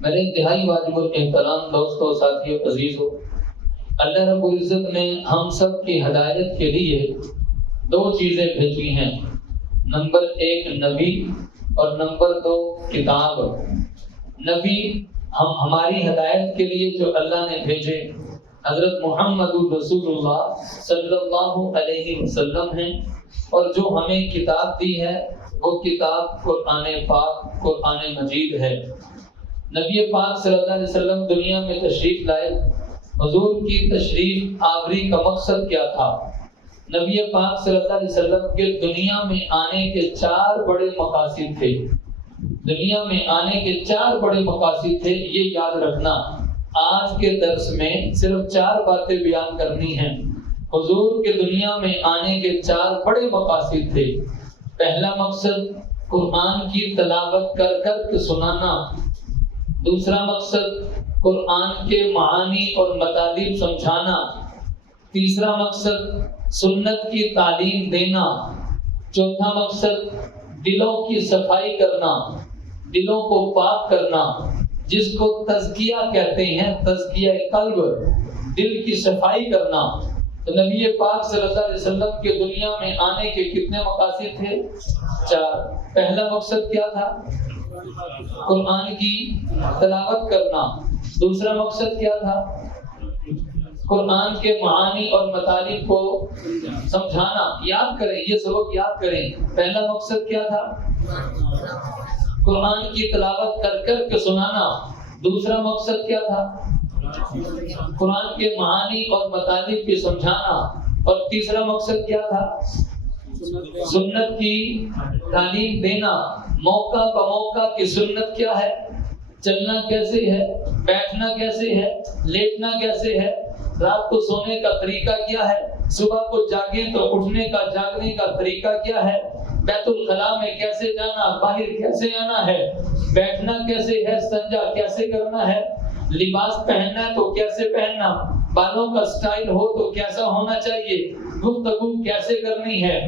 میرے انتہائی واجب الاحترام دوستوں، ساتھیوں، عزیزوں، اللہ رب العزت نے ہم سب کی ہدایت کے لیے دو چیزیں بھیجی ہیں، نمبر 1 نبی اور نمبر 2 کتاب۔ نبی ہماری ہدایت کے لیے جو اللہ نے بھیجے حضرت محمد رسول اللہ صلی اللہ علیہ وسلم ہیں، اور جو ہمیں کتاب دی ہے وہ کتاب قرآن پاک، قرآن مجید ہے۔ نبی پاک صلی اللہ علیہ وسلم دنیا میں تشریف لائے۔ حضور کی تشریف آوری کا مقصد کیا تھا؟ نبی پاک صلی اللہ علیہ وسلم کے دنیا میں آنے کے 4 بڑے مقاصد تھے۔ دنیا میں آنے کے 4 بڑے مقاصد تھے، یہ یاد رکھنا۔ آج کے درس میں صرف 4 باتیں بیان کرنی ہیں۔ حضور کے دنیا میں آنے کے 4 بڑے مقاصد تھے۔ پہلا مقصد قرآن کی تلاوت کر کر کے سنانا، دوسرا مقصد قرآن کے معانی اور مطالب سمجھانا، تیسرا مقصد سنت کی تعلیم دینا، چوتھا مقصد دلوں کی صفائی کرنا، دلوں کو پاک کرنا، جس کو تزکیہ کہتے ہیں، تزکیہ قلب، دل کی صفائی کرنا۔ تو نبی پاک صلی اللہ علیہ وسلم کے دنیا میں آنے کے کتنے مقاصد تھے؟ 4۔ پہلا مقصد کیا تھا؟ قرآن کی تلاوت کرنا۔ دوسرا مقصد کیا تھا؟ قرآن کے معانی اور مطالب کو سمجھانا۔ یاد کریں، یہ سبق یاد کریں۔ پہلا مقصد کیا تھا؟ قرآن کی تلاوت کر کر کے سنانا۔ دوسرا مقصد کیا تھا؟ قرآن کے معانی اور مطالب کی سمجھانا۔ اور تیسرا مقصد کیا تھا؟ سنت کی تعلیم دینا۔ موقع بموقع کی سنت کیا ہے، چلنا کیسے ہے، بیٹھنا کیسے ہے، لیٹنا کیسے ہے، رات کو سونے کا طریقہ کیا ہے، صبح کو جاگیں تو اٹھنے کا، جاگنے کا طریقہ کیا ہے، بیت الخلاء میں کیسے جانا، باہر کیسے آنا ہے، بیٹھنا کیسے ہے، استنجا کیسے کرنا ہے، لباس پہننا ہے تو کیسے پہننا، بالوں کا سٹائل ہو تو کیسا ہونا چاہیے، گفتگو کیسے کرنی ہے۔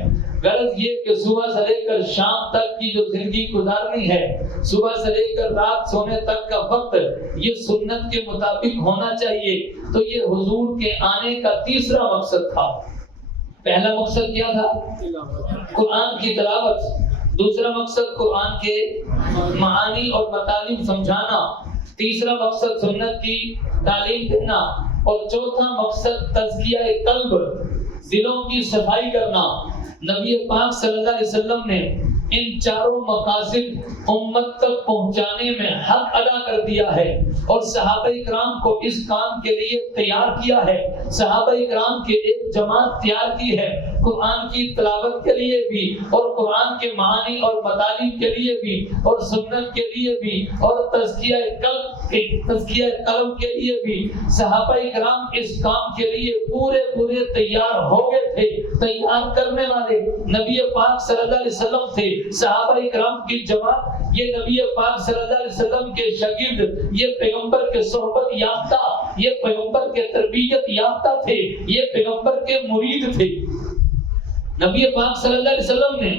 غرض یہ کہ صبح سے لے کر شام تک کی جو زندگی گزارنی ہے، صبح سے لے کر رات سونے تک کا وقت، یہ سنت کے مطابق ہونا چاہیے۔ تو یہ حضور کے آنے کا تیسرا مقصد تھا۔ پہلا مقصد کیا تھا؟ قرآن کی تلاوت۔ دوسرا مقصد قرآن کے معانی اور مطالب سمجھانا۔ تیسرا مقصد سنت کی تعلیم دینا۔ اور چوتھا مقصد تزکیہ قلب، دلوں کی صفائی کرنا۔ نبی پاک صلی اللہ علیہ وسلم نے ان 4 مقاصد امت تک پہنچانے میں حق ادا کر دیا ہے، اور صحابہ کرام کو اس کام کے لیے تیار کیا ہے۔ صحابہ کرام کے ایک جماعت تیار کی ہے، قرآن کی تلاوت کے لیے بھی، اور قرآن کے معانی اور مطالب کے لیے بھی، اور سنت کے لیے بھی، اور تزکیہ قلب کے لیے بھی۔ صحابہ کرام اس کام کے لیے پورے تیار ہو گئے تھے۔ تیار کرنے والے نبی پاک صلی اللہ علیہ وسلم تھے۔ صحابہ کرام کی جماعت یہ نبی پاک صلی اللہ علیہ وسلم کے شاگرد، یہ پیغمبر کے صحبت یافتہ، یہ پیغمبر کے تربیت یافتہ تھے، یہ پیغمبر کے مرید تھے۔ نبی پاک صلی اللہ علیہ وسلم نے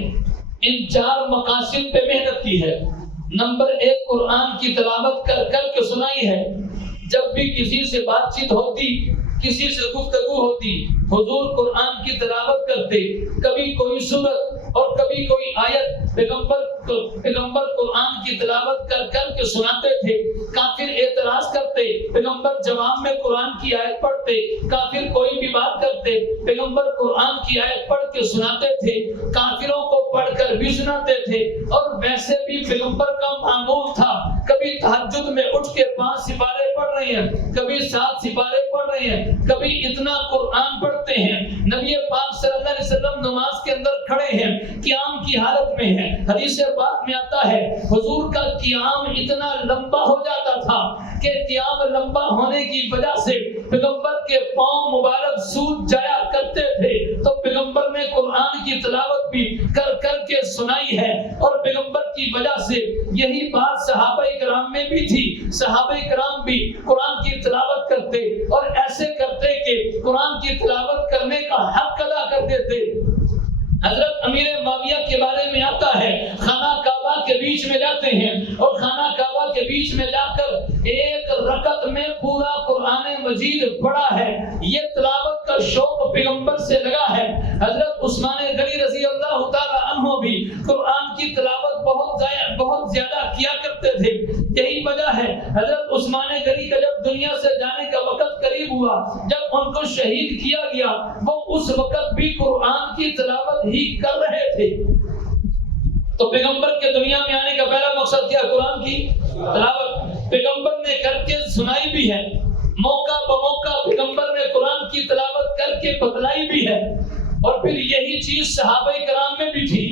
ان 4 مقاصد پہ محنت کی ہے۔ نمبر 1 قرآن کی تلاوت کر کر کے سنائی ہے۔ جب بھی کسی سے بات چیت ہوتی، کسی سے گفتگو ہوتی، حضور قرآن کی تلاوت کرتے، کبھی کوئی سورت اور کبھی کوئی آیت پیغمبر قرآن کی تلاوت کر کر کے سناتے تھے۔ کافر اعتراض کرتے، پیغمبر جواب میں قرآن کی آیت پڑھتے۔ کافر کوئی بھی بات کرتے، پیغمبر قرآن کی آیت پڑھ کے سناتے تھے۔ کافروں کو پڑھ کر بھی سناتے تھے۔ اور ویسے بھی پیغمبر کا معمول تھا، کبھی تہجد میں اٹھ کے 5 سپارے پڑھ رہے ہیں، کبھی 7 سپارے پڑھ رہے ہیں، کبھی اتنا قرآن پڑھتے ہیں۔ نبی پاک صلی اللہ علیہ وسلم نماز کے اندر کھڑے ہیں، قیام کی حالت میں ہیں۔ حدیث پاک میں آتا ہے حضور کا قیام اتنا لمبا ہو جاتا تھا کہ قیام لمبا ہونے کی وجہ سے پیغمبر کے پاؤں مبارک سوج جایا کرتے تھے۔ تو پیغمبر نے قرآن کی تلاوت بھی کر کر کے سنائی ہے، اور پیغمبر کی وجہ سے یہی بات صحابہ کرام میں بھی تھی۔ صحابہ کرام بھی قرآن کی تلاوت کرتے، اور ایسے کرتے کہ قرآن کی تلاوت کرنے کا حق ادا کر دیتے۔ حضرت امیر معاویہ کے بارے میں آتا ہے، خانہ کعبہ کے کے بیچ میں جاتے ہیں اور خانہ کعبہ کے بیچ میں جا کر ایک رکعت میں پورا قرآن مجید پڑھا ہے. یہ تلاوت کا شوق پیغمبر سے لگا ہے. حضرت عثمان غنی رضی اللہ تعالی عنہ بھی قرآن کی تلاوت بہت زیادہ کیا کرتے تھے. یہی وجہ ہے حضرت عثمان غنی کا جب دنیا سے جانے کا وقت قریب ہوا, جب ان کو شہید کیا گیا, وہ اس وقت بھی قرآن کی تلاوت ہی کر رہے تھے. تو پیغمبر کے دنیا میں آنے کا پہلا مقصد کیا؟ قرآن کی تلاوت. پیغمبر نے کر کے سنائی بھی ہے, موقع بموقع پیغمبر نے قرآن کی تلاوت کر کے بتلائی بھی ہے. اور پھر یہی چیز صحابہ کرام میں بھی تھی,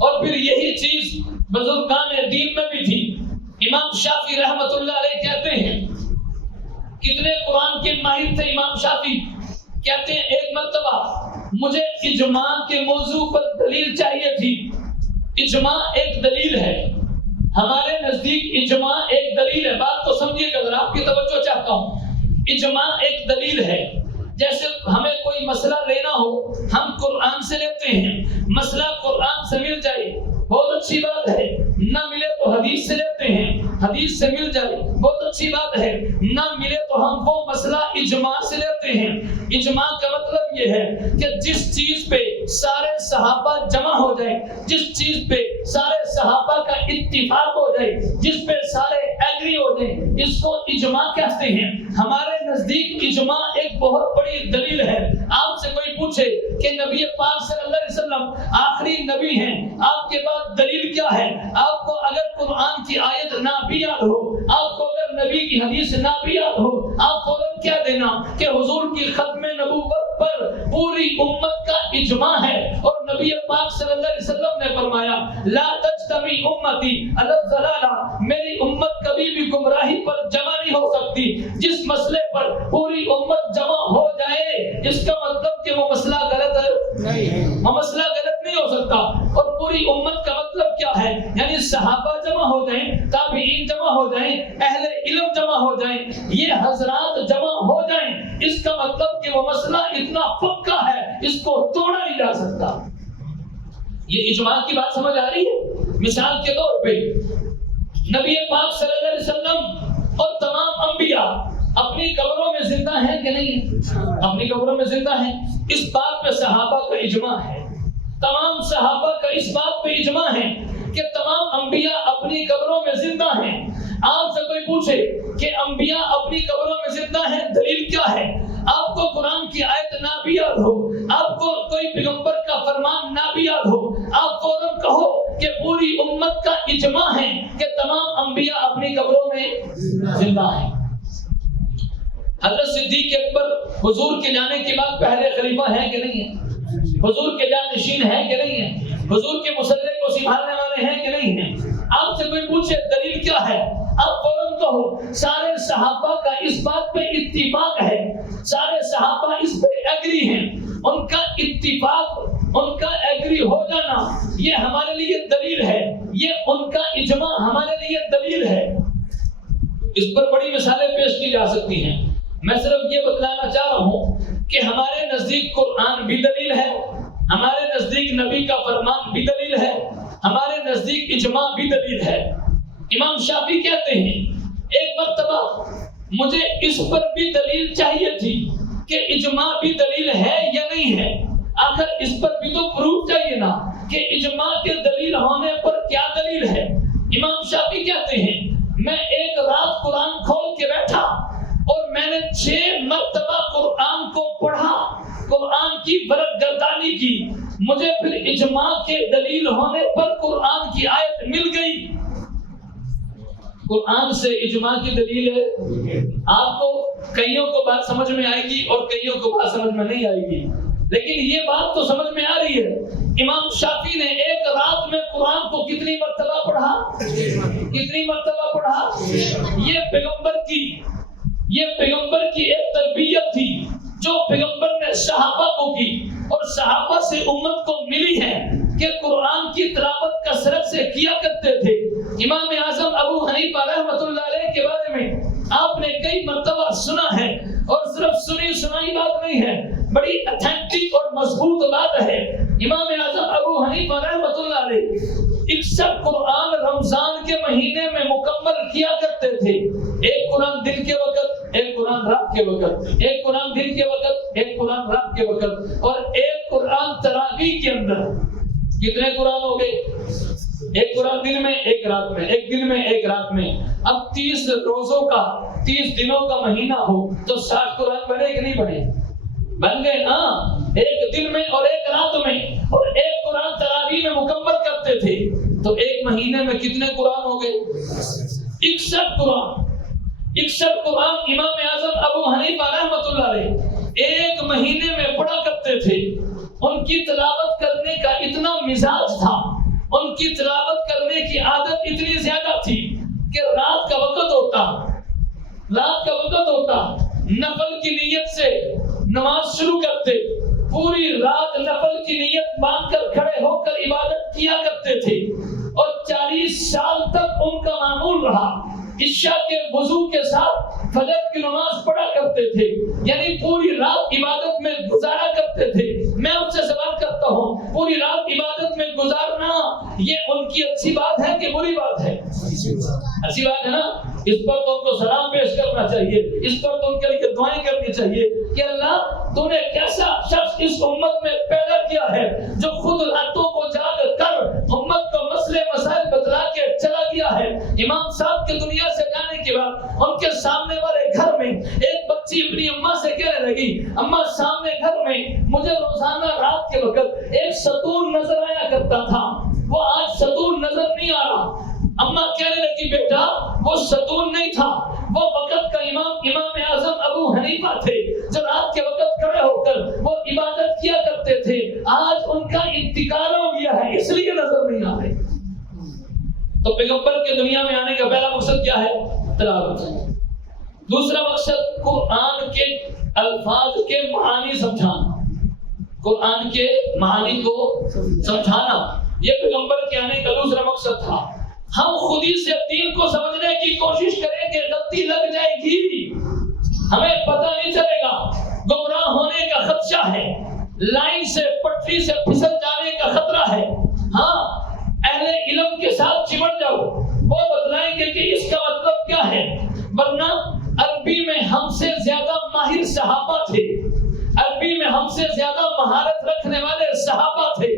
اور پھر یہی چیز بزرگان دین میں بھی تھی. امام شافعی رحمت اللہ علیہ کہتے ہیں, کتنے قرآن کے ماہر تھے امام شافعی, کہتے ہیں ایک مرتبہ مجھے اجماع کے موضوع پر دلیل چاہیے تھی. اجماع ایک دلیل ہے, ہمارے نزدیک اجماع ایک دلیل ہے. بات تو سمجھیے گا ذرا, آپ کی توجہ چاہتا ہوں. اجماع ایک دلیل ہے. جیسے ہمیں کوئی مسئلہ لینا ہو, ہم قرآن سے لیتے ہیں. مسئلہ قرآن سے مل جائے بہت اچھی بات ہے, نہ ملے تو حدیث سے لیتے ہیں. حدیث سے مل جائے بہت اچھی بات ہے, نہ ملے تو ہم وہ مسئلہ اجماع سے لیتے ہیں. اجماع کا مطلب یہ ہے کہ جس چیز پہ سارے صحابہ جمع ہو جائیں, جس چیز پہ سارے صحابہ کا اتفاق ہو جائے, جس پہ سارے ایگری ہو جائیں, اس کو اجماع کہتے ہیں. ہمارے نزدیک اجماع ایک بہت بڑی دلیل ہے. آپ سے کوئی پوچھے کہ نبی پاک صلی اللہ علیہ وسلم آخری نبی ہیں, آپ کے بعد دلیل کیا ہے؟ آپ کو اگر قرآن کی آیت نہ بھی یاد ہو, آپ کو اگر نبی کی حدیث نہ بھی یاد ہو, آپ فوراً کیا دینا کہ حضور کی ختم نبوت پر پوری امت کا اجماع ہے. اور نبی پاک صلی اللہ علیہ وسلم نے فرمایا لا تجتمع امتی علی الضلالہ, میری امت کبھی بھی گمراہی پر جمع نہیں ہو سکتی. جس مسئلے پر پوری امت جمع ہو جائے, اس کا مطلب کہ وہ مسئلہ غلط نہیں ہے, وہ مسئلہ غلط نہیں ہو سکتا. اور پوری امت کا مطلب کیا ہے؟ یعنی صحابہ جمع ہو جائیں, تابعین جمع ہو جائیں, اہل علم جمع ہو جائیں, یہ حضرات جمع ہو جائیں, اس کا مطلب کہ وہ مسئلہ اتنا پکا ہے, اس کو توڑا نہیں جا سکتا. یہ اجماع کی بات سمجھ آ رہی ہے؟ مثال کے طور پہ نبی پاک صلی اللہ علیہ وسلم اور تمام انبیاء اپنی قبروں میں زندہ ہیں کہ نہیں ہیں؟ اپنی قبروں میں زندہ ہیں. اس بات پہ صحابہ کا اجماع ہے, تمام صحابہ کا اس بات پہ اجماع ہے کہ تمام انبیاء اپنی قبروں میں زندہ ہیں. آپ سے کوئی پوچھے کہ انبیاء اپنی قبروں میں زندہ ہیں, دلیل کیا ہے؟ آپ کو قرآن کی آیت نہ بھی یاد ہو, آپ کو کوئی پیغمبر کا فرمان نہ بھی یاد ہو, آپ فوراً کہو کہ پوری امت کا اجماع ہے کہ تمام انبیاء اپنی قبروں میں زندہ ہیں. حضرت صدیق اکبر حضور کے جانے کے بعد پہلے خلیفہ ہیں کہ نہیں ہیں؟ حضور کے جانشین ہیں کہ نہیں ہیں؟ حضور کے مسلح کو سنبھالنے والے ہیں کہ نہیں ہیں؟ آپ سے کوئی پوچھے دلیل کیا ہے, آپ فوراً کہو سارے صحابہ کا اس بات پہ اتفاق ہے, سارے صحابہ اس پہ ایگری ہیں. ان کا اتفاق, ان کا ایگری ہو جانا یہ ہمارے لیے دلیل ہے, یہ ان کا اجماع ہمارے لیے دلیل ہے. اس پر بڑی مثالیں پیش کی جا سکتی ہیں. میں صرف یہ بتلانا چاہ رہا ہوں کہ ہمارے نزدیک قرآن بھی دلیل ہے, ہمارے نزدیک نبی کا فرمان بھی دلیل ہے, ہمارے نزدیک اجماع بھی دلیل ہے. امام شافعی کہتے ہیں ایک مرتبہ مجھے اس پر بھی دلیل چاہیے تھی کہ اجماع بھی دلیل ہے یا نہیں ہے. آخر اس پر بھی تو پروف چاہیے نا کہ اجماع کے دلیل ہونے پر کیا دلیل ہے. امام شافعی کہتے ہیں میں ایک رات قرآن کھول کے بیٹھا اور میں نے 6 مرتبہ قرآن کو پڑھا, قرآن کی برق گردانی کی, مجھے پھر اجماع کے دلیل ہونے پر قرآن کی آیت مل گئی. قرآن سے اجماع کی دلیل ہے. آپ کو کئیوں کو بات سمجھ میں آئے گی اور کئیوں کو بات سمجھ میں نہیں آئے گی, لیکن یہ بات تو سمجھ میں آ رہی ہے. امام شافعی نے ایک رات میں قرآن کو کتنی مرتبہ پڑھا؟ کتنی مرتبہ پڑھا؟ یہ پیغمبر کی ایک تربیت تھی جو پیغمبر نے صحابہ کو کی, اور صحابہ سے امت کو ملی ہے کہ قرآن کی تلاوت کثرت سے کیا کرتے تھے. امام اعظم ابو حنیفہ رحمۃ اللہ علیہ کے بارے میں آپ نے کئی مرتبہ سنا ہے, اور صرف سنی سنائی بات نہیں ہے, بڑی اتھینٹک اور مضبوط بات ہے. امام اعظم ابو حنیفہ رحمۃ اللہ علیہ 61 قرآن مہینے میں مکمل کیا کرتے تھے. ایک قرآن دن کے وقت، ایک قرآن رات کے وقت، ایک قرآن دن کے وقت، ایک قرآن رات کے وقت، اور ایک قرآن تراویح کے اندر. کتنے قرآن ہو گئے؟ ایک قرآن دن میں، ایک رات میں، ایک دن میں، ایک رات میں. اب 30 روزوں کا، 30 دنوں کا مہینہ ہو تو 60 قرآن بنے کہ نہیں بنے؟ بن گئے. ہاں، ایک دن میں اور ایک رات میں، اور ایک قرآن تراویح میں مکمل کرتے تھے. تو ایک مہینے میں کتنے قرآن ہو گئے؟ 61 قرآن. 61 قرآن امام اعظم ابو حنیفہ رحمۃ اللہ علیہ ایک مہینے میں پڑھا کرتے تھے. ان کی تلاوت کرنے کا اتنا مزاج تھا، ان کی تلاوت کرنے کی عادت اتنی زیادہ تھی کہ رات کا وقت ہوتا نفل کی نیت سے نماز شروع کرتے، پوری رات نفل کی نیت باندھ کر کھڑے ہو کر عبادت کیا کرتے تھے، اور 40 سال تک ان کا معمول رہا. عشاء کے وضو کے ساتھ فجر کی نماز پڑھا کرتے تھے، یعنی پوری رات عبادت میں گزارا کرتے تھے. میں آپ سے سوال کرتا ہوں، پوری رات عبادت میں گزارنا یہ ان کی اچھی بات ہے کہ بری بات ہے؟ اچھی بات ہے نا. اس پر تو ان کو سلام پیش کرنا چاہیے، اس پر تو ان کے لیے دعائیں کرنی چاہیے کہ اللہ تو نے کیسا شخص اس امت میں پیدا کیا ہے جو خود راتوں کو جاگ کر امت کو مسئلے مسائل بتلا کے چلا گیا ہے. امام صاحب کے دنیا سے جانے کے بعد ان کے سامنے والے گھر میں ایک بچی اپنی اماں سے کہنے لگی، اماں سامنے گھر میں مجھے روزانہ رات کے وقت ایک ستون نظر آیا کرتا تھا، وہ آج ستون نظر نہیں آ رہا. اماں کہنے لگی بیٹا وہ ستون نہیں تھا، وہ وقت کا امام اعظم ابو حنیفہ تھے جو رات کے وقت کھڑے ہو کر وہ عبادت کیا کرتے تھے. آج ان کا انتقال ہو گیا ہے اس لیے نظر نہیں آ رہے. تو پیغمبر کے دنیا میں آنے کا پہلا مقصد کیا ہے؟ تلاوت. دوسرا مقصد قرآن کے الفاظ کے معانی سمجھانا، قرآن کے معانی کو سمجھانا. یہ پیغمبر کے آنے کا دوسرا مقصد تھا. ہم خود ہی سے دین کو سمجھنے کی کوشش کریں گے، غلطی لگ جائے گی، ہمیں پتہ نہیں چلے گا، گمراہ ہونے کا خدشہ ہے، لائن سے پٹری سے پھسل جانے کا خطرہ ہے. ہاں، اہل علم کے ساتھ چمٹ جاؤ، وہ بتلائیں گے کہ اس کا مطلب کیا ہے. ورنہ عربی میں ہم سے زیادہ ماہر صحابہ تھے، عربی میں ہم سے زیادہ مہارت رکھنے والے صحابہ تھے.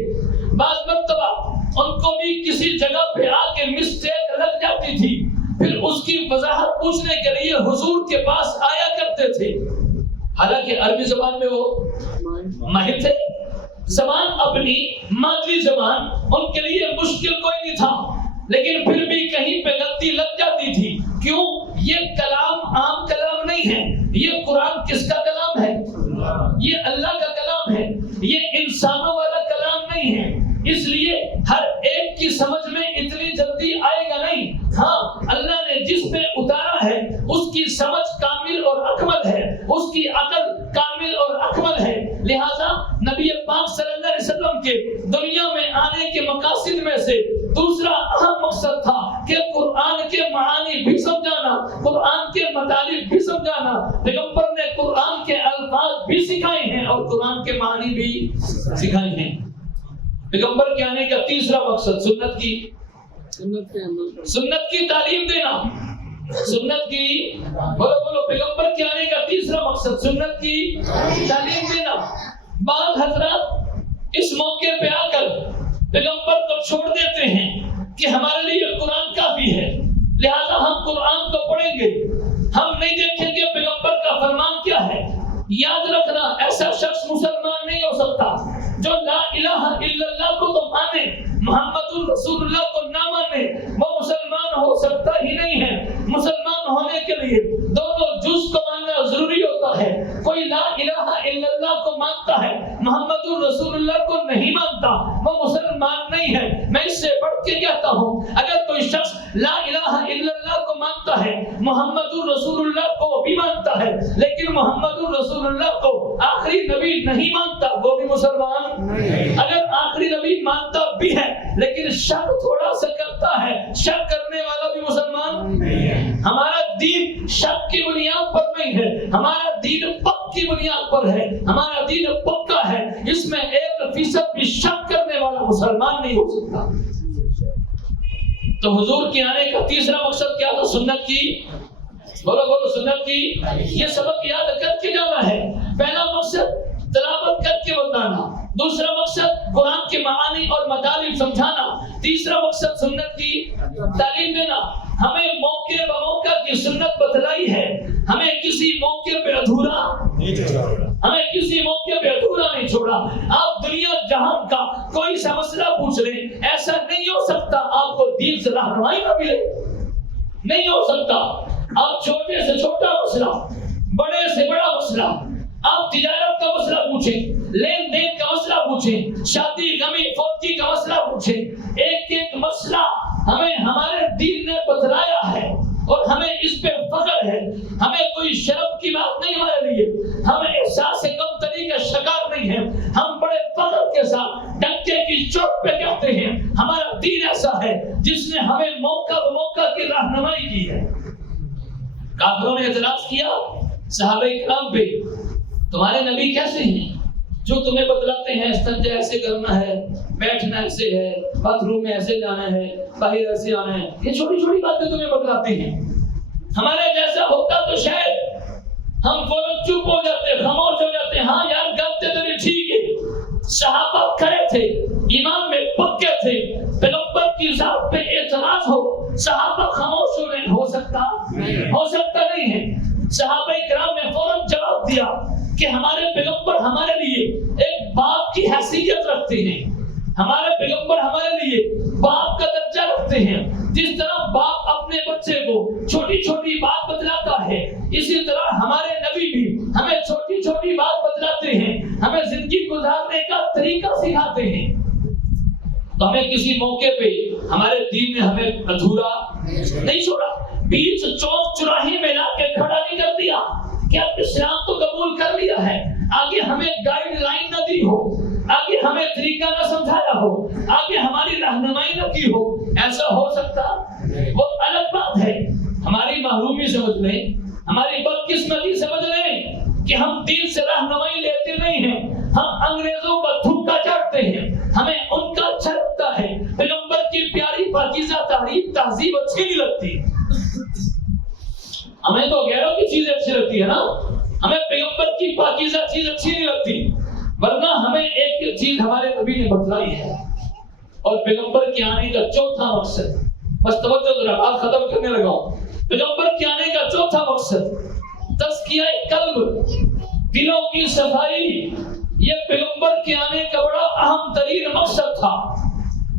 بعض مرتبہ ان کو بھی کسی جگہ پہ آ کے مسٹیک لگ جاتی تھی، پھر اس کی وضاحت پوچھنے کے لیے حضور کے پاس آیا کرتے تھے. حالانکہ عربی زبان میں وہ ماہر تھے، زبان اپنی مادری زبان ان کے لیے مشکل کوئی نہیں تھا، لیکن پھر بھی کہیں پہ غلطی لگ جاتی تھی. کیوں؟ یہ کلام عام کلام نہیں ہے، یہ قرآن کس کا کلام ہے؟ یہ اللہ کا کلام ہے، یہ انسانوں والا کلام نہیں ہے. اس لیے ہر ایک کی سمجھ میں اتنی جلدی آئے گا نہیں. ہاں، اللہ نے جس پہ اتارا ہے اس کی سمجھ کامل اور اکمل ہے، اس کی عقل کامل اور اکمل ہے. لہذا نبی پاک صلی اللہ علیہ وسلم کے دنیا میں آنے کے مقاصد میں سے دوسرا اہم مقصد تھا کہ قرآن کے معانی بھی سمجھانا، قرآن کے مطالب بھی سمجھانا. پیغمبر نے قرآن کے الفاظ بھی سکھائے ہیں اور قرآن کے معانی بھی سکھائے ہیں. پیغمبر کے آنے کا تیسرا مقصد سنت کی تعلیم دینا. سنت کی بولو پیغمبر کے آنے کا تیسرا مقصد سنت کی تعلیم دینا. بعض حضرات اس موقع پہ آ کر پیغمبر کو چھوڑ دیتے ہیں کہ ہمارے لیے قرآن کافی ہے، لہذا ہم قرآن کو پڑھیں گے، ہم نہیں دیکھیں گے پیغمبر کا فرمان کیا ہے. یاد رکھنا، ایسا شخص مسلمان نہیں ہو سکتا جو لا الہ الا اللہ کو تو مانے، محمد الرسول اللہ کو نہ مانے. وہ مسلمان ہو سکتا ہی نہیں ہے. مسلمان ہونے کے لیے دونوں جز کو ماننا ضروری ہوتا ہے. کوئی لا الہ الا اللہ کو مانتا ہے، محمد الرسول اللہ کو نہیں مانتا، وہ مسلمان نہیں ہے. میں اس سے بڑھ کے کہتا ہوں، اگر کوئی شخص لا الہ الا اللہ کو مانتا ہے، محمد الرسول اللہ کو بھی مانتا ہے، لیکن محمد الرسول اللہ کو آخری نبی نہیں مانتا، وہ بھی مسلمان نہیں. اگر آخری نبی مانتا بھی ہے لیکن شک تھوڑا سا کرتا ہے، شک کرنے والا بھی مسلمان نہیں ہے. ہمارا دین شک کی بنیاد پر نہیں ہے، ہمارا دین پک کی بنیاد پر ہے. ہمارا دین پکا ہے، اس میں 1% بھی شک کرنے والا مسلمان نہیں ہو سکتا. تو حضور کے آنے کا تیسرا مقصد کیا تھا؟ سنت کی، بولو بولو، سنت کی، یہ سبق یاد کر کے جانا ہے۔ پہلا مقصد تلاوت کر کے بتانا، دوسرا مقصد قرآن کے معانی اور مطالب سمجھانا، تیسرا مقصد سنت کی تعلیم دینا۔ ہمیں موقع بموقع کی سنت بتلائی ہے، ہمیں کسی موقع پہ ادھورا نہیں چھوڑا۔ آپ دنیا جہان کا کوئی سا مسئلہ پوچھ لیں، ایسا نہیں ہو سکتا آپ کو دین سے رہنمائی نہ ملے، نہیں ہو سکتا۔ آپ چھوٹے سے چھوٹا مسئلہ، بڑے سے بڑا مسئلہ، آپ تجارت کا مسئلہ پوچھیں، لین دین کا مسئلہ پوچھیں، شادی غمی فوتی کا مسئلہ پوچھیں، ایک ایک مسئلہ ہمیں ہمارے دین نے بتلایا ہے اور ہمیں اس پہ فخر ہے۔ ہمیں کوئی شرم کی بات نہیں ہمارے لیے، ہم احساس کمتری کا شکار نہیں ہیں، ہم بڑے فخر کے ساتھ ڈنکے کی چوٹ پہ کہتے ہیں ہمارا دین ایسا ہے جس نے ہمیں موقع بموقع کی رہنمائی کی ہے۔ کافروں نے اعتراض کیا صحابہ کرام پہ، تمہارے نبی کیسے ہیں جو تمہیں بتلاتے ہیں استنجا ایسے کرنا ہے، بیٹھنا ایسے ہے، باتھ روم میں ایسے جانا ہے، باہر ایسے آنا ہے، یہ چھوٹی چھوٹی باتیں تمہیں بتلاتے ہیں۔ ہمارے جیسا ہوتا تو شاید ہم فوراً چپ ہو جاتے، خاموش ہو جاتے، ہاں یار گلتے تو نہیں، ٹھیک ہے۔ صحابہ کھڑے تھے، ایمان میں پکے تھے، پیغمبر کی ذات پہ اعتراض ہو، صحابہ خاموش ہو رہے، ہو سکتا نہیں ہے۔ صحابہ کرام نے فوراً جواب دیا کہ ہمارے پیغمبر ہمارے لیے ایک باپ کی حیثیت رکھتے ہیں، ہمارے پیغمبر ہمارے لیے باپ کا درجہ رکھتے ہیں۔ جس طرح باپ اپنے بچے کو چھوٹی چھوٹی بات بتلاتا ہے، اسی طرح ہمارے نبی بھی ہمیں چھوٹی چھوٹی بات بتلاتے ہیں، ہمیں زندگی گزارنے کا طریقہ سکھاتے ہیں۔ تو ہمیں کسی موقع پہ ہمارے دین نے ہمیں ادھورا نہیں چھوڑا، بیچ چوک چوراہے میں لا کے کھڑا نہیں کر دیا کہ اب اسلام تو قبول کر لیا ہے، آگے ہمیں گائیڈ لائن نہ دی ہو، آگے ہمیں طریقہ نہ سمجھایا ہو، آگے ہماری رہنمائی نہ کی ہو۔ ایسا ہو سکتا؟ وہ الگ بات ہے، ہماری محرومی سمجھ لیں، ہماری بدقسمتی سمجھ لیں کہ ہم دین سے رہنمائی لیتے نہیں ہیں، ہم انگریزوں کا تھوکا چاٹتے ہیں، ہمیں ان کا اچھا لگتا ہے، پیغمبر کی پیاری پاکیزہ تہذیب اچھی نہیں لگتی۔ ہمیں تو غیروں کی چیزیں اچھی لگتی ہے نا، ہمیں پیغمبر کی پاکیزہ چیز اچھی نہیں لگتی، ورنہ ہمیں ایک چیز ہمارے نبی نے بتلائی ہے۔ اور پیغمبر کے آنے کا چوتھا مقصد، بس توجہ ذرا، بات ختم کرنے لگا ہوں۔ پیغمبر کے آنے کا چوتھا مقصد تزکیہ قلب، دلوں کی صفائی، یہ پیغمبر کے آنے کا بڑا اہم ترین مقصد تھا۔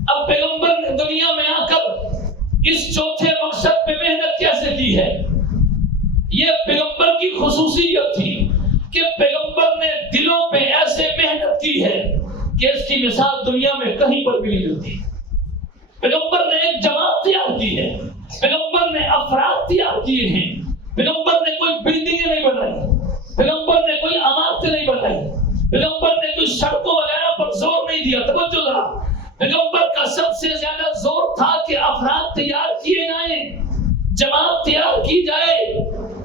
اب پیغمبر نے دنیا میں آ کر اس چوتھے مقصد پہ محنت کیسے کی ہے؟ یہ پیغمبر کی خصوصیت تھی کہ پیغمبر نے دلوں پہ ایسے محنت کی ہے کہ اس کی مثال دنیا میں کہیں پر بھی نہیں ملتی۔ پیغمبر نے ایک جماعت تیار کی ہے، پیغمبر نے افراد تیار کیے ہیں، پیغمبر نے کوئی بلڈنگیں نہیں بنائی، پیغمبر نے کوئی عمارتیں نہیں بنائی، پیغمبر نے کوئی سڑکوں وغیرہ پر زور نہیں دیا۔ توجہ ذرا، پیغمبر کا سب سے زیادہ زور تھا کہ افراد تیار کیے جائیں، جماعت تیار کی جائے،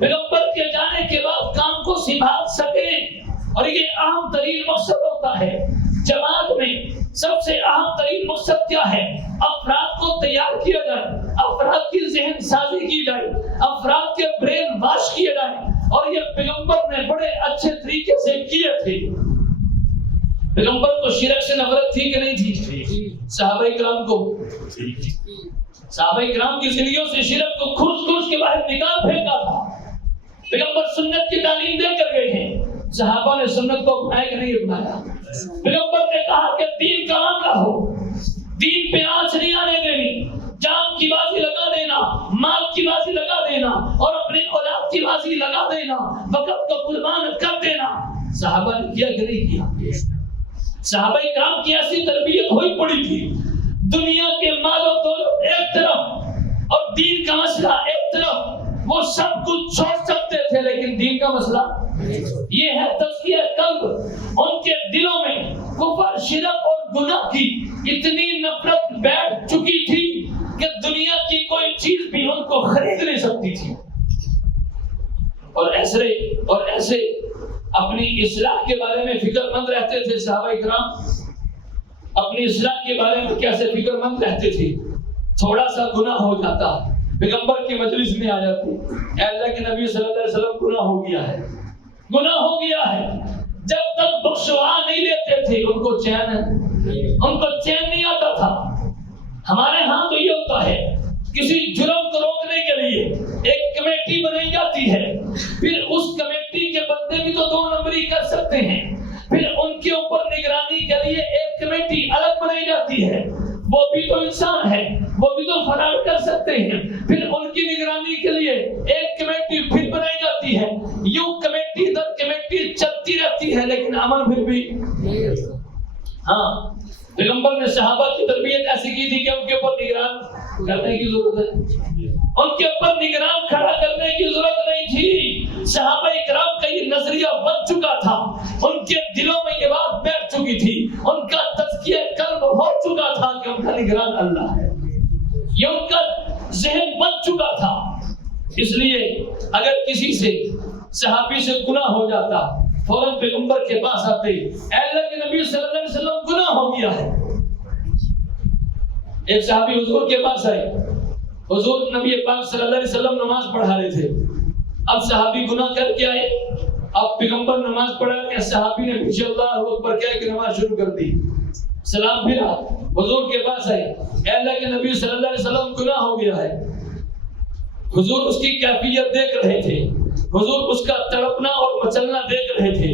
پیغمبر کے جانے کے بعد کام کو سنبھال سکیں۔ اور یہ اہم ترین مقصد ہوتا ہے جماعت میں، سب سے اہم ترین مقصد کیا ہے؟ افراد کو تیار کیا جائے، افراد کی ذہن سازی کی جائے، افراد کے برین واش کیے جائے، اور یہ پیغمبر نے بڑے اچھے طریقے سے کیے تھے۔ پیغمبر کو شرک سے نفرت تھی کہ نہیں تھی؟ صحابہ کرام کو، صحابہ کرام کی زندگیوں سے شرک کو کھرچ کے باہر نکال پھینکا تھا۔ پیغمبر سنت کی تعلیم دے کر گئے ہیں، صحابہ نے سنت کو اپنایا کہ نہیں اپنایا؟ پیغمبر نے کہا کہ دین کا معاملہ ہو، دین پہ آنچ نہیں آنے دینی، جان کی بازی لگا دینا، مال کی بازی لگا دینا، اور اپنے اولاد کی بازی لگا دینا، وقت کو قربان کر دینا۔ صحابہ نے کیا کہ نہیں کیا؟ صحابہ کرام کی ایسی تربیت ہوئی پڑی تھی، دنیا کے مال و دولت ایک طرف اور دین کا مسئلہ ایک طرف، وہ سب کچھ چھوڑ سکتے تھے، لیکن دین کا مسئلہ یہ ہے تزکیہ قلب۔ ان کے دلوں میں کفر، شرک اور گناہ کی اتنی نفرت بیٹھ چکی تھی کہ دنیا کی کوئی چیز بھی ان کو خرید نہیں سکتی تھی۔ اور ایسے اپنی اصلاح کے بارے میں فکر مند رہتے تھے صحابہ کرام، اپنی اصلاح کے بارے میں کیسے فکر مند رہتے تھے؟ تھوڑا سا گناہ ہو جاتا پیغمبر کی مجلس میں آ جاتے، اے اللہ کے نبی صلی اللہ علیہ وسلم گناہ ہو گیا ہے، گناہ ہو گیا ہے۔ جب تک بخشوا نہیں لیتے تھے ان کو چین نہیں آتا تھا۔ ہمارے ہاں تو یہ ہوتا ہے، کسی جرم کو روکنے کے لیے ایک کمیٹی بنائی جاتی ہے، پھر اس کمیٹی کے بندے بھی تو 2 نمبری کر سکتے ہیں، پھر ان کے اوپر نگرانی کے لیے ایک کمیٹی الگ بنائی جاتی ہے، وہ بھی تو انسان ہے، وہ بھی تو فراڈ کر سکتے ہیں، پھر ان کی نگرانی کے لیے ایک کمیٹی پھر بنائی جاتی ہے، یوں کمیٹی در کمیٹی چلتی رہتی ہے، لیکن عمل پھر بھی ہاں۔ پیغمبر نے صحابہ کی تربیت ایسی کی تھی کہ ان کے اوپر نگران کرنے کی ضرورت ہے، ان کے اوپر نگران کھڑا کرنے کی ضرورت نہیں تھی۔ صحابہ کرام کا یہ نظریہ بن چکا تھا، ان کے دلوں میں یہ بات بیٹھ چکی تھی، ان کا تزکیہ قلب ہو چکا تھا کہ ان کا نگران اللہ ہے، یہ ان کا ذہن بن چکا تھا۔ اس لیے اگر کسی سے صحابی سے گناہ ہو جاتا، فوراً پیغمبر کے پاس آتے، اے اللہ کے نبی صلی اللہ علیہ وسلم گناہ ہو گیا ہے۔ ایک صحابی حضور کے پاس آئے، حضور نبی پاک صلی اللہ علیہ وسلم نماز پڑھا رہے تھے، اب صحابی گناہ کر کے آئے، اب پیغمبر نماز پڑھا کے صحابی نے پیچھے اللہ اکبر کہہ کے نماز شروع کر دی، سلام پھرا، حضور کے پاس آئے، اے اللہ کے نبی صلی اللہ علیہ وسلم گناہ ہو گیا ہے۔ حضور اس کی کیفیت دیکھ رہے تھے، حضور اس کا تڑپنا اور مچلنا دیکھ رہے تھے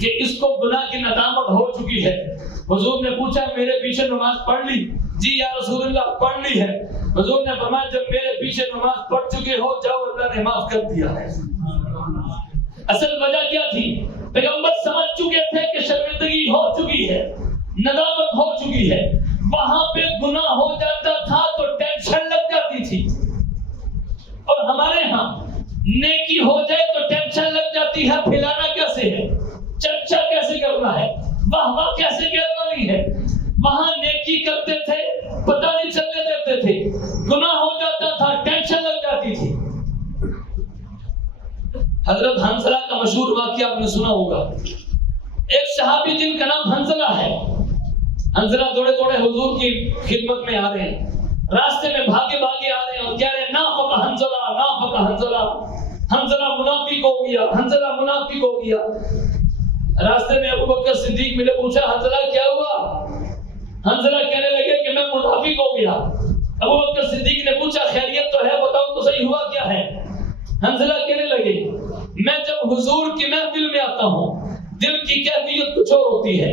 کہ اس کو گناہ کی ندامت ہو چکی ہے۔ حضور نے پوچھا میرے پیچھے نماز پڑھ لی؟ جی یا رسول اللہ پڑھ لی ہے۔ حضور نے فرمایا جب میرے پیچھے نماز پڑھ چکے ہو جاؤ، اللہ نے معاف کر دیا ہے۔ اصل وجہ کیا تھی؟ پیغمبر سمجھ چکے تھے کہ شرمندگی ہو چکی ہے، ندامت ہو چکی ہے، وہاں پہ گناہ ہو جاتا تھا تو ٹینشن لگ جاتی تھی، اور ہمارے ہاں نیکی ہو جائے تو ٹینشن لگ جاتی ہے، پھیلانا کیسے ہے، چرچا کیسے کرنا ہے، واہ واہ کیسے کہلوانی ہے۔ وہاں نیکی کرتے تھے پتہ نہیں چلنے دیتے تھے، گناہ ہو جاتا تھا ٹینشن لگ جاتی تھی۔ حضرت حنظلہ کا مشہور واقعہ آپ نے سنا ہوگا، ایک صحابی جن کا نام حنظلہ ہے، حنظلہ دوڑے دوڑے حضور کی خدمت میں آ رہے ہیں، راستے میں بھاگے بھاگے آ رہے ہیں اور کہہ رہے ہیں نافق حنظلہ، نافق حنظلہ، حنظلہ منافق ہو گیا، حنظلہ منافق ہو گیا۔ راستے میں ابو بکر صدیق ملے، پوچھا حنظلہ کیا ہوا؟ حنظلہ کہنے لگے کہ میں منافق ہو گیا۔ ابو بکر صدیق نے پوچھا خیریت تو ہے، بتاؤ تو صحیح ہوا کیا ہے؟ حنظلہ کہنے لگے میں جب حضور کی محفل میں آتا ہوں دل کی کیفیت کچھ اور ہوتی ہے،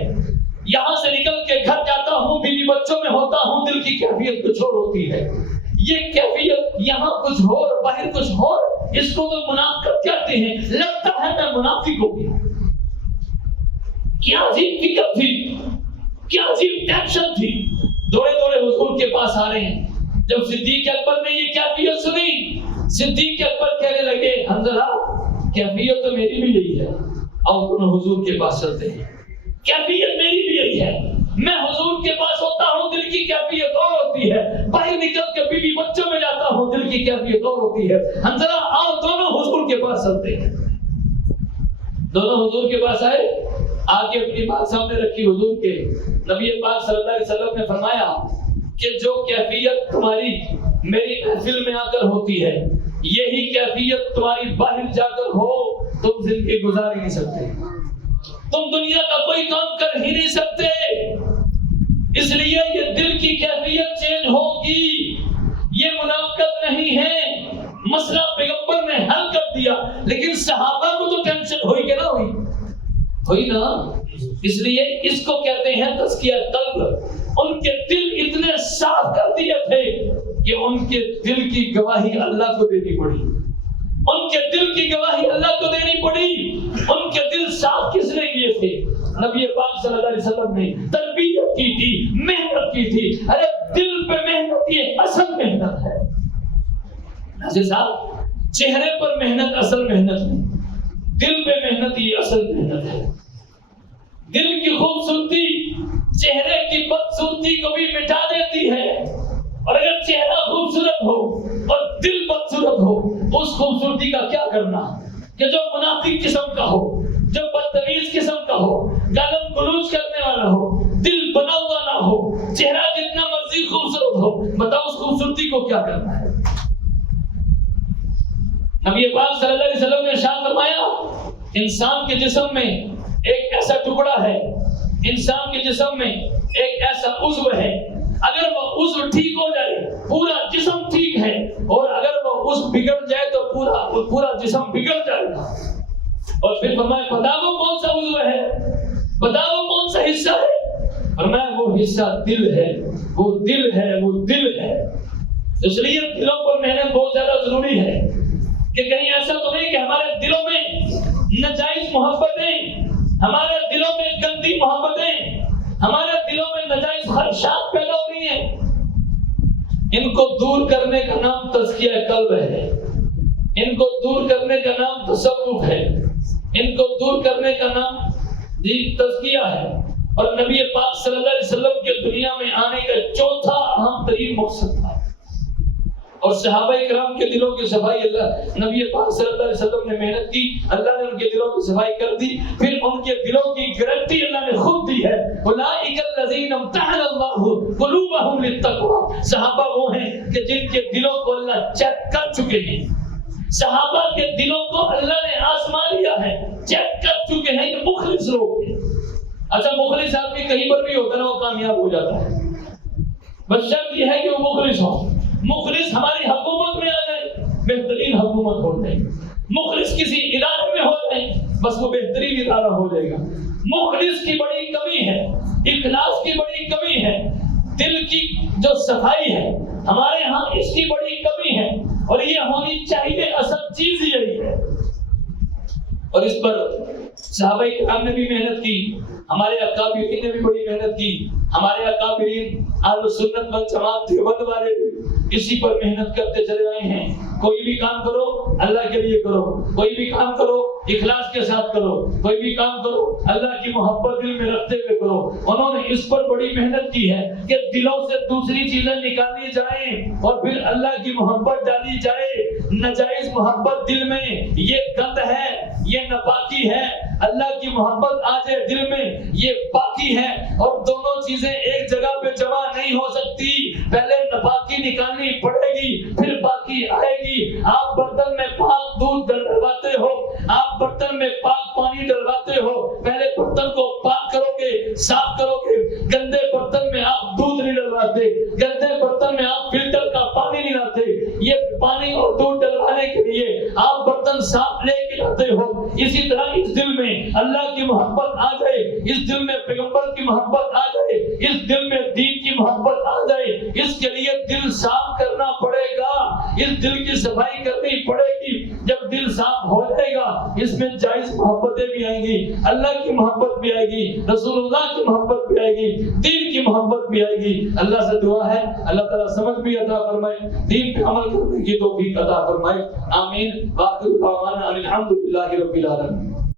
یہاں سے نکل کے گھر جاتا ہوں بیوی بچوں میں ہوتا ہوں دل کی کیفیت کچھ اور ہوتی ہے، یہ کیفیت یہاں کچھ اور باہر کچھ اور، اس کو تو منافقت کہتے ہیں، لگتا ہے میں منافق ہو گیا۔ کیا عجیب فکر تھی، کیا عجیب ٹینشن تھی۔ دوڑے دوڑے حضور کے پاس آ رہے ہیں، جب صدیق اکبر نے یہ کیفیت سنی، صدیق اکبر کہنے لگے حنظلہ کیفیت تو میری بھی یہی ہے، اور دونوں حضور کے پاس چلتے ہیں، کیفیت میری بھی یہی ہے، میں حضور کے پاس ہوتا ہوں دل کی کیفیت اور ہوتی ہے، باہر نکل کے بیوی بچوں میں جاتا ہوں دل کی کیفیت اور ہوتی ہے۔ حنظلہ آؤ دونوں حضور کے پاس چلتے ہیں۔ دونوں حضور کے پاس آئے، آگے اپنی بات سامنے رکھی حضور کے، نبی پاک صلی اللہ علیہ وسلم نے فرمایا کہ جو کیفیت تمہاری میری محفل میں آ کر ہوتی ہے یہی کیفیت تمہاری باہر جا کر ہو تم زندگی گزار ہی نہیں سکتے، تم دنیا کا کوئی کام کر ہی نہیں سکتے، اس لیے یہ دل کی کیفیت چینج ہوگی، یہ منافقت نہیں ہے۔ مسئلہ پیغمبر نے حل کر دیا، لیکن صحابہ کو تو ٹینشن ہوئی کہ نہ ہوئی؟ ہوئی نا۔ اس لیے اس کو کہتے ہیں تزکیہ قلب۔ ان کے دل اتنے صاف کر دیے تھے کہ ان کے دل کی گواہی اللہ کو دینی پڑی، ان کے دل کی گواہی اللہ کو دینی پڑی۔ ان کے دل صاف کس نے کیے تھے؟ نبی پاک صلی اللہ علیہ وسلم نے تربیت کی تھی، محنت کی تھی۔ ارے دل پہ محنت یہ اصل محنت ہے۔ عزیز صاحب، چہرے پر محنت اصل محنت نہیں، دل پہ محنت یہ اصل محنت ہے۔ دل کی خوبصورتی چہرے کی بدصورتی کو بھی مٹا دیتی ہے، اور اگر چہرہ خوبصورت ہو اور دل بدصورت ہو تو اس خوبصورتی کا کیا کرنا؟ کہ جو منافق قسم کا ہو، جو بدتمیز قسم کا ہو، گالم گلوچ کرنے والا ہو، دل بنا ہوا نہ ہو، چہرہ جتنا مرضی خوبصورت خوبصورت ہو، بتاؤ اس خوبصورتی کو کیا کرنا ہے؟ نبی پاک صلی اللہ علیہ وسلم نے ارشاد فرمایا انسان کے جسم میں ایک ایسا ٹکڑا ہے، انسان کے جسم میں ایک ایسا عضو ہے، اگر وہ عضو ٹھیک ہو جائے پورا جسم ٹھیک ہے، اور اگر وہ عضو بگڑ جائے تو پورا جسم بگڑ جائے گا۔ اور پھر فرمایا بتاؤ وہ کون سا عضو ہے، بتاؤ وہ کون سا حصہ ہے؟ فرمایا وہ حصہ دل ہے، وہ دل ہے، وہ دل ہے۔ اس لیے دلوں پر محنت بہت زیادہ ضروری ہے کہ کہیں ایسا تو نہیں کہ ہمارے دلوں میں ناجائز محبتیں، ہمارے دلوں میں گندی محبتیں، ہمارے دلوں میں ناجائز خواہشات پیدا ہو رہی ہیں۔ ان کو دور کرنے کا نام تزکیہ قلب ہے، ان کو دور کرنے کا نام تصوف ہے، ان کو دور کرنے کا نام تزکیہ ہے۔ اور نبی پاک صلی اللہ علیہ وسلم کے دنیا میں آنے کا چوتھا اہم ترین مقصد تھا، اور صحابہ کرام کے دلوں کی صفائی اللہ نبی پاک صلی اللہ علیہ وسلم نے محنت کی، اللہ نے ان کے دلوں کی صفائی کر دی، پھر ان کے دلوں کی گارنٹی اللہ نے خود دی ہے، اولئک الذین امتحن اللہ قلوبہم للتقوی۔ صحابہ وہ ہیں کہ جن کے دلوں کو اللہ چیک کر چکے ہیں، صحابہ کے دلوں کو اللہ نے آزما لیا ہے، چیک کر چکے ہیں، یہ مخلص لوگ ہیں۔ اچھا مخلص آدمی کہیں پر بھی ہوتا ہے وہ کامیاب ہو جاتا ہے، بس شرط یہ ہے کہ وہ مخلص ہو۔ مخلص ہماری حکومت میں آ جائے بہترین حکومت ہو جائے، مخلص کسی ادارے میں ہو جائے بس وہ بہترین ادارہ ہو جائے گا۔ مخلص کی بڑی کمی ہے، اخلاص کی بڑی کمی ہے، دل کی جو صفائی ہے ہمارے ہاں اس کی بڑی کمی ہے، اور یہ ہونی چاہیے، اصل چیز یہی ہے۔ اور اس پر صحابہ کرام نے بھی محنت کی، ہمارے اکابرین نے بھی بڑی محنت کی، ہمارے اکابرین اہل سنت والجماعت دیوبند والے بھی اسی پر محنت کرتے چلے آئے ہیں۔ کوئی بھی کام کرو اللہ کے لیے کرو، کوئی بھی کام کرو اخلاص کے ساتھ کرو، کوئی بھی کام کرو اللہ کی محبت دل میں رکھتے ہوئے کرو۔ انہوں نے اس پر بڑی محنت کی ہے کہ دلوں سے دوسری چیزیں نکالی جائیں اور پھر اللہ کی محبت ڈالی جائے۔ ناجائز محبت دل میں یہ گند ہے، یہ ناپاکی ہے، اللہ کی محبت آ جائے دل میں یہ پاکی ہے، اور دونوں چیزیں ایک جگہ پہ جمع نہیں ہو سکتی۔ پہلے ناپاکی نکالنی پڑے گی پھر پاکی آئے گی۔ آپ برتن میں پاک دودھ ڈلواتے ہو، آپ برتن میں پاک پانی ڈلواتے ہو، پہلے برتن کو پاک کرو گے، صاف کرو گے۔ گندے برتن میں آپ دودھ نہیں ڈلواتے، گندے برتن میں آپ فلٹر کا پانی نہیں لاتے۔ یہ پانی اور دودھ ڈلوانے کے لیے آپ برتن صاف لے کے لاتے ہو۔ اسی طرح اس دل میں اللہ کی محبت آ جائے، اس دل میں پیغمبر کی محبت آ جائے، اس دل میں دین کی محبت آ جائے، اس کے لیے دل صاف کرنا پڑے گا، اس دل کی صفائی کرنی پڑے گی۔ جب دل صاف ہو جائے گا اس میں جائز محبتیں بھی آئیں گی، اللہ کی محبت بھی آئے گی، رسول اللہ کی محبت بھی آئے گی، دین کی محبت بھی آئے گی۔ اللہ سے دعا ہے اللہ تعالیٰ سمجھ بھی عطا فرمائے، دین پہ عمل کرنے کی توفیق عطا فرمائے، آمین۔ باقی دعوانا الحمدللہ رب العالمین۔